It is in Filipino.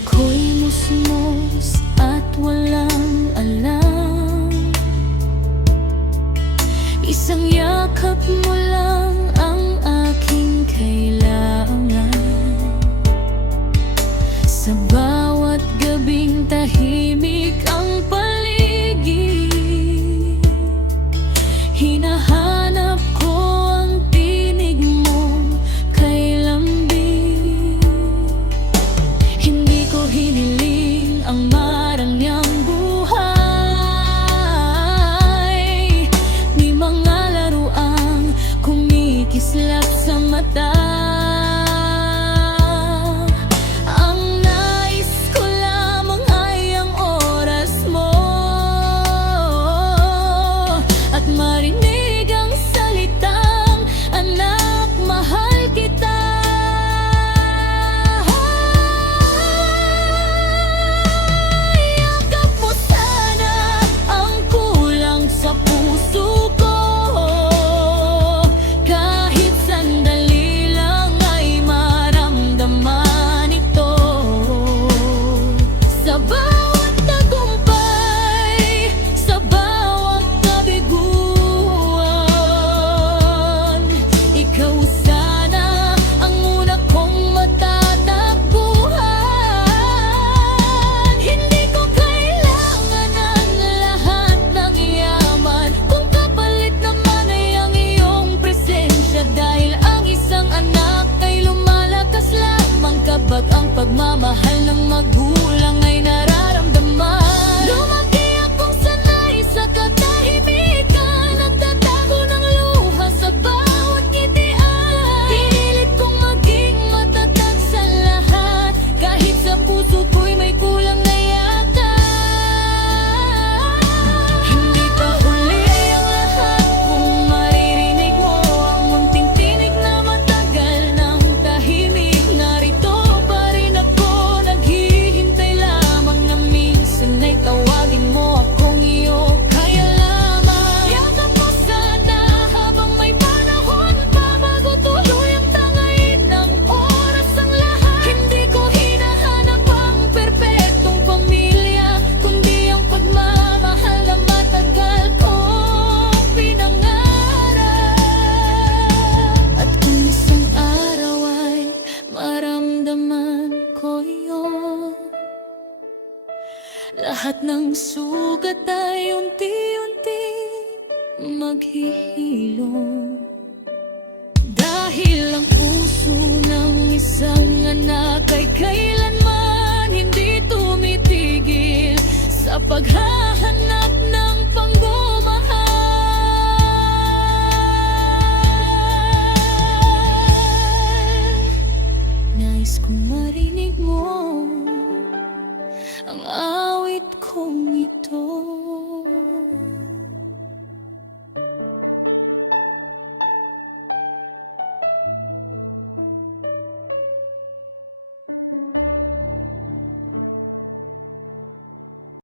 ako'y musmos at walang alam, isang yakap mo lang ang aking kailangan. Sa bawat gabing tahimik ang paligid, hinahanap ko ang tinig mo kay lambing. Hindi ko hiniling ang marangyang buhay, ni mga laruang kumikislap sa mata. Ang pagmamahal ng magulang ay nararamdaman. Lumaki akong sanay sa katahimikan, nagtatago ng luha sa bawat ngitian. Pinilit kong maging matatag sa lahat, kahit sa puso ko'y may kulang na yata. Hindi pa huli ang lahat kung maririnig mo ang munting tinig na matagal ng tahimik. Narito tawagin mo akong iyo, kaya lamang yakap mo sana habang may panahon pa, bago tuluyang tangayin ng oras ang lahat. Hindi ko hinahanap ang perpektong pamilya, kundi ang pagmamahal na matagal kong pinangarap. At kung isang araw ay maramdaman ko yun, lahat ng sugat ay unti-unti maghihilom. Dahil ang puso ng isang anak ay kailanman hindi tumitigil sa paghahanap ng pagmamahal. Nais kong marinig mo ang awit kong